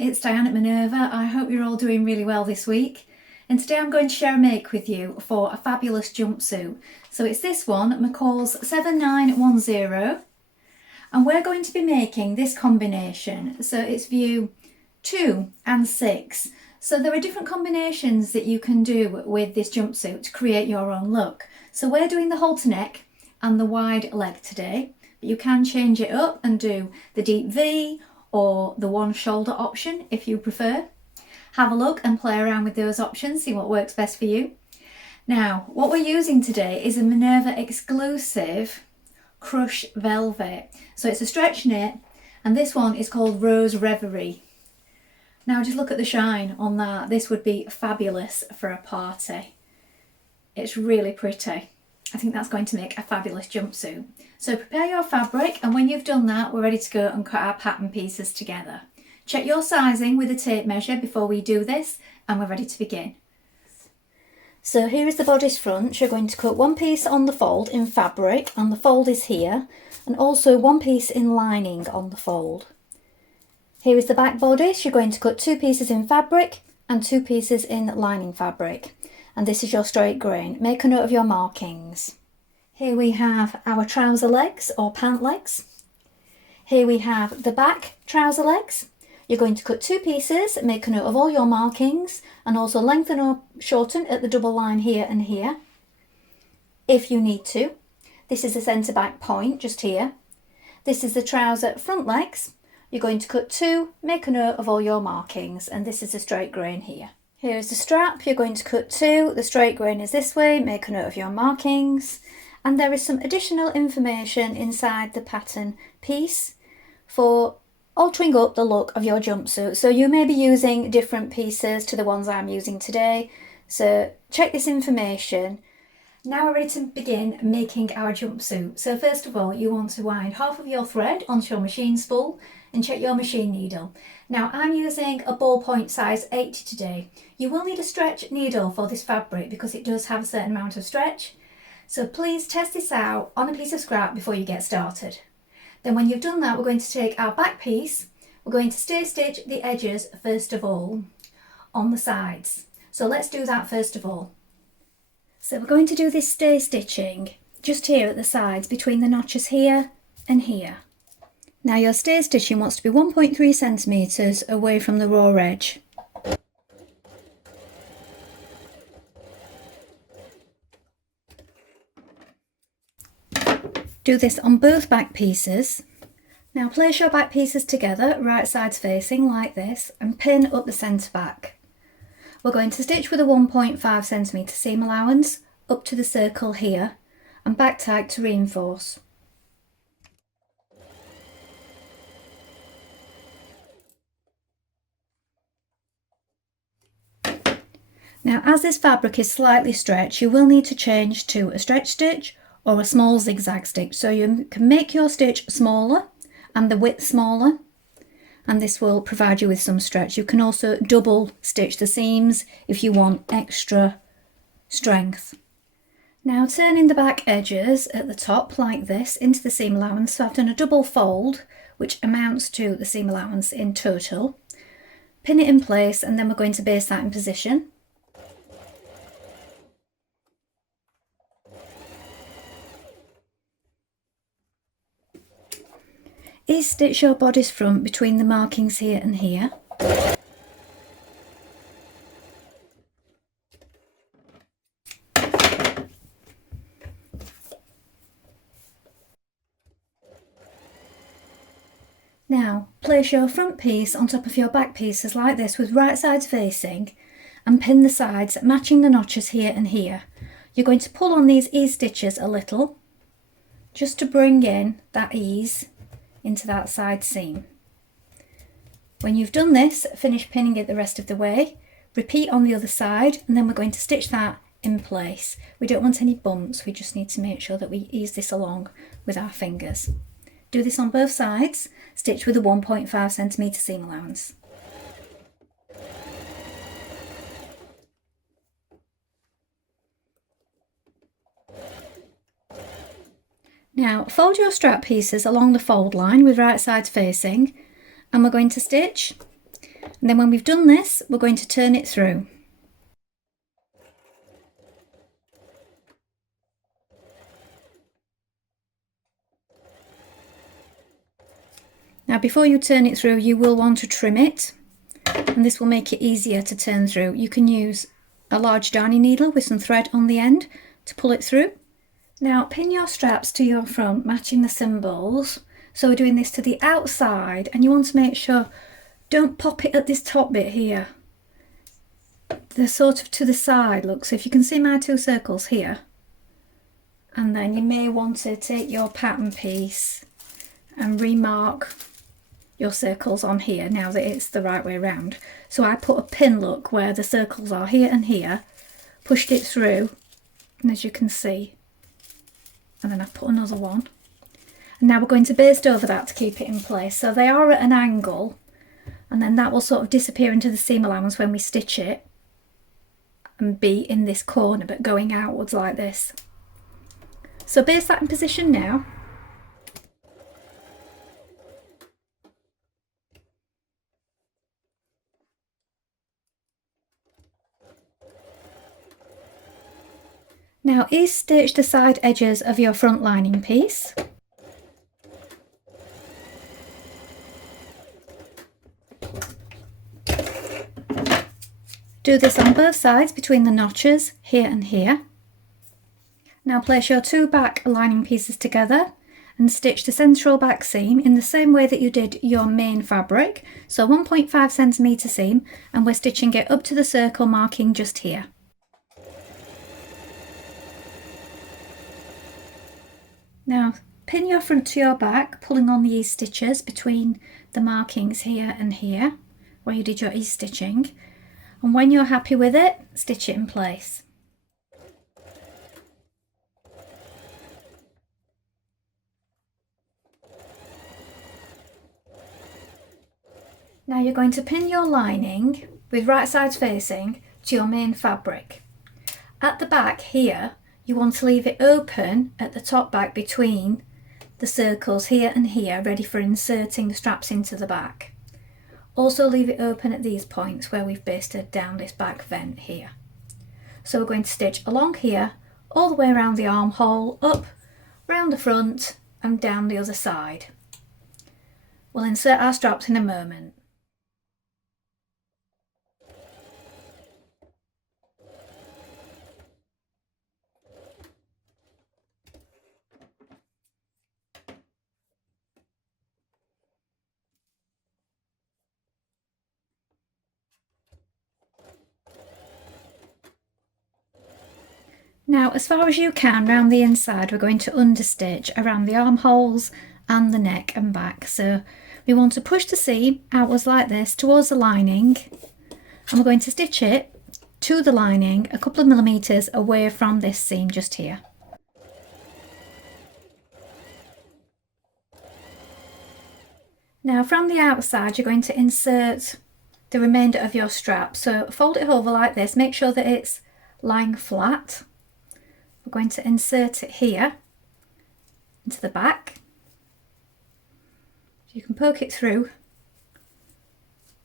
it's Dianne at Minerva. I hope you're all doing really well this week. And today I'm going to share a make with you for a fabulous jumpsuit. So it's this one, McCall's 7910. And we're going to be making this combination. So it's view 2 and 6. So there are different combinations that you can do with this jumpsuit to create your own look. So we're doing the halter neck and the wide leg today. But you can change it up and do the deep V or the one shoulder option if you prefer. Have a look and play around with those options, see what works best for you. Now, what we're using today is a Minerva exclusive crush velvet. So it's a stretch knit, and this one is called Rose Reverie. Now just look at the shine on that. This would be fabulous for a party. It's really pretty. I think that's going to make a fabulous jumpsuit. So prepare your fabric, and when you've done that, we're ready to go and cut our pattern pieces together. Check your sizing with a tape measure before we do this, and we're ready to begin. So here is the bodice front. You're going to cut one piece on the fold in fabric, and the fold is here, and also one piece in lining on the fold. Here is the back bodice. You're going to cut two pieces in fabric and two pieces in lining fabric. And this is your straight grain. Make a note of your markings. Here we have our trouser legs or pant legs. Here we have the back trouser legs. You're going to cut two pieces, make a note of all your markings, and also lengthen or shorten at the double line here and here, if you need to. This is the centre back point, just here. This is the trouser front legs. You're going to cut two, make a note of all your markings, and this is the straight grain here. Here is the strap. You're going to cut two, the straight grain is this way, make a note of your markings, and there is some additional information inside the pattern piece for altering up the look of your jumpsuit. So you may be using different pieces to the ones I'm using today, so check this information. Now we're ready to begin making our jumpsuit. So first of all, you want to wind half of your thread onto your machine spool and check your machine needle. Now I'm using a ballpoint size 80 today. You will need a stretch needle for this fabric because it does have a certain amount of stretch. So please test this out on a piece of scrap before you get started. Then when you've done that, we're going to take our back piece. We're going to stay stitch the edges first of all on the sides. So let's do that first of all. So we're going to do this stay stitching just here at the sides between the notches here and here. Now your stay stitching wants to be 1.3 centimetres away from the raw edge. Do this on both back pieces. Now place your back pieces together, right sides facing like this, and pin up the centre back. We're going to stitch with a 1.5 centimetre seam allowance up to the circle here and back tight to reinforce. Now as this fabric is slightly stretched, you will need to change to a stretch stitch or a small zigzag stitch, so you can make your stitch smaller and the width smaller, and this will provide you with some stretch. You can also double stitch the seams if you want extra strength. Now turning the back edges at the top like this into the seam allowance. So I've done a double fold which amounts to the seam allowance in total. Pin it in place, and then we're going to base that in position. Ease stitch your bodice front between the markings here and here. Now place your front piece on top of your back pieces like this with right sides facing, and pin the sides matching the notches here and here. You're going to pull on these ease stitches a little just to bring in that ease into that side seam. When you've done this, finish pinning it the rest of the way. Repeat on the other side, and then we're going to stitch that in place. We don't want any bumps, we just need to make sure that we ease this along with our fingers. Do this on both sides. Stitch with a 1.5 centimetre seam allowance. Now fold your strap pieces along the fold line with right sides facing, and we're going to stitch And then when we've done this, we're going to turn it through. Now before you turn it through, you will want to trim it, and this will make it easier to turn through. You can use a large darning needle with some thread on the end to pull it through. Now pin your straps to your front, matching the symbols. So we're doing this to the outside, and you want to make sure, don't pop it at this top bit here. They're sort of to the side, look, so if you can see my two circles here. And then you may want to take your pattern piece and remark your circles on here now that it's the right way around. So I put a pin, look, where the circles are here and here, pushed it through, and as you can see, and then I've put another one. And now we're going to baste over that to keep it in place. So they are at an angle, and then that will sort of disappear into the seam allowance when we stitch it and be in this corner but going outwards like this. So baste that in position now. Now ease stitch the side edges of your front lining piece. Do this on both sides between the notches here and here. Now place your two back lining pieces together and stitch the central back seam in the same way that you did your main fabric. So 1.5 centimetre seam, and we're stitching it up to the circle marking just here. Now pin your front to your back, pulling on the ease stitches between the markings here and here where you did your ease stitching, and when you're happy with it, stitch it in place. Now you're going to pin your lining with right sides facing to your main fabric. At the back here, you want to leave it open at the top back between the circles here and here, ready for inserting the straps into the back. Also leave it open at these points where we've basted down this back vent here. So we're going to stitch along here, all the way around the armhole, up, round the front and down the other side. We'll insert our straps in a moment. Now, as far as you can round the inside, we're going to understitch around the armholes and the neck and back. So we want to push the seam outwards like this towards the lining, and we're going to stitch it to the lining a couple of millimetres away from this seam just here. Now from the outside, you're going to insert the remainder of your strap. So fold it over like this, make sure that it's lying flat. We're going to insert it here into the back. You can poke it through,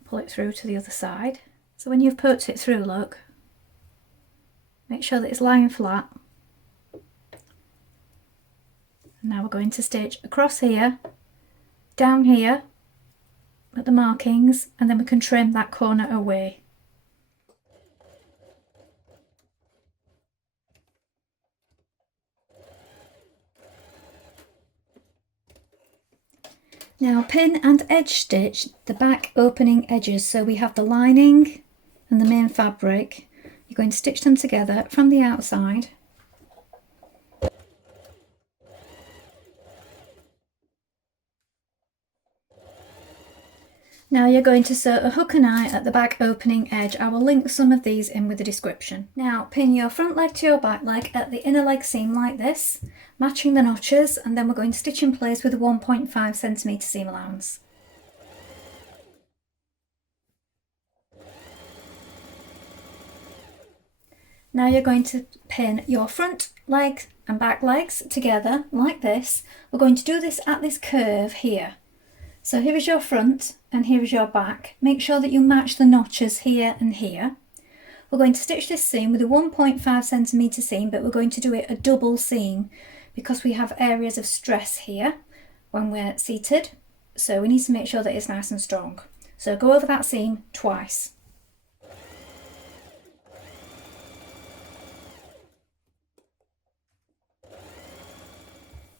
pull it through to the other side. So when you've poked it through, look, make sure that it's lying flat. And now we're going to stitch across here, down here at the markings, and then we can trim that corner away. Now pin and edge stitch the back opening edges, so we have the lining and the main fabric. You're going to stitch them together from the outside. Now you're going to sew a hook and eye at the back opening edge. I will link some of these in with the description. Now pin your front leg to your back leg at the inner leg seam like this, matching the notches, and then we're going to stitch in place with a 1.5 centimetre seam allowance. Now you're going to pin your front leg and back legs together like this. We're going to do this at this curve here. So here is your front and here is your back. Make sure that you match the notches here and here. We're going to stitch this seam with a 1.5cm seam, but we're going to do it a double seam because we have areas of stress here when we're seated. So we need to make sure that it's nice and strong. So go over that seam twice.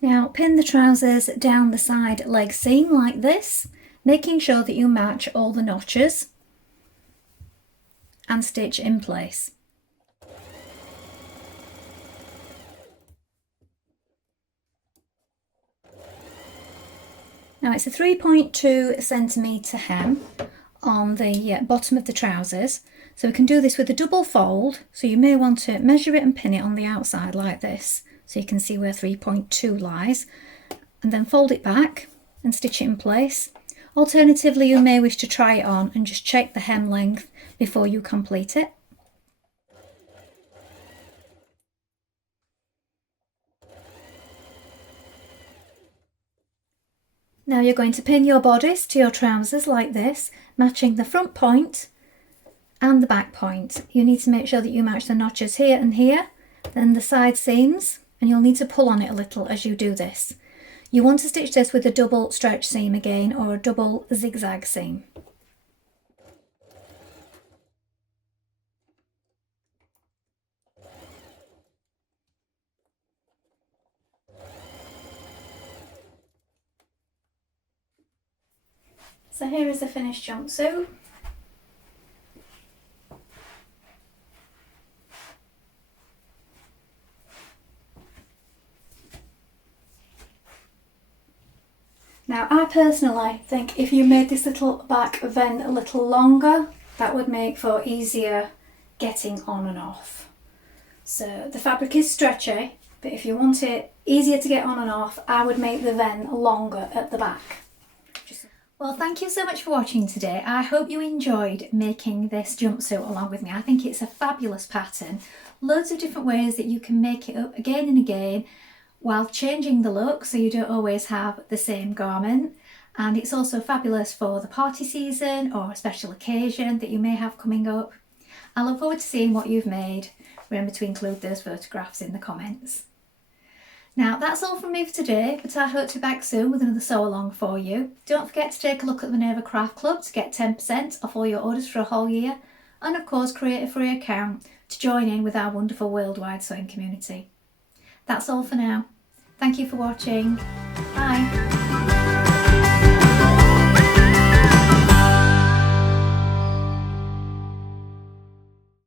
Now pin the trousers down the side leg seam like this, making sure that you match all the notches and stitch in place. Now it's a 3.2cm hem on the bottom of the trousers, so we can do this with a double fold, so you may want to measure it and pin it on the outside like this so you can see where 3.2 lies, and then fold it back and stitch it in place. Alternatively, you may wish to try it on and just check the hem length before you complete it. Now you're going to pin your bodice to your trousers like this, matching the front point and the back point. You need to make sure that you match the notches here and here, then the side seams, and you'll need to pull on it a little as you do this. You want to stitch this with a double stretch seam again, or a double zigzag seam. So here is the finished jumpsuit. Now I personally think if you made this little back vent a little longer, that would make for easier getting on and off. So the fabric is stretchy, but if you want it easier to get on and off, I would make the vent longer at the back. Well, thank you so much for watching today. I hope you enjoyed making this jumpsuit along with me. I think it's a fabulous pattern. Loads of different ways that you can make it up again and again while changing the look, so you don't always have the same garment. And it's also fabulous for the party season or a special occasion that you may have coming up. I look forward to seeing what you've made. Remember to include those photographs in the comments. Now that's all from me for today, but I hope to be back soon with another sew along for you. Don't forget to take a look at the Minerva Craft Club to get 10% off all your orders for a whole year, and of course create a free account to join in with our wonderful worldwide sewing community. That's all for now. Thank you for watching. Bye.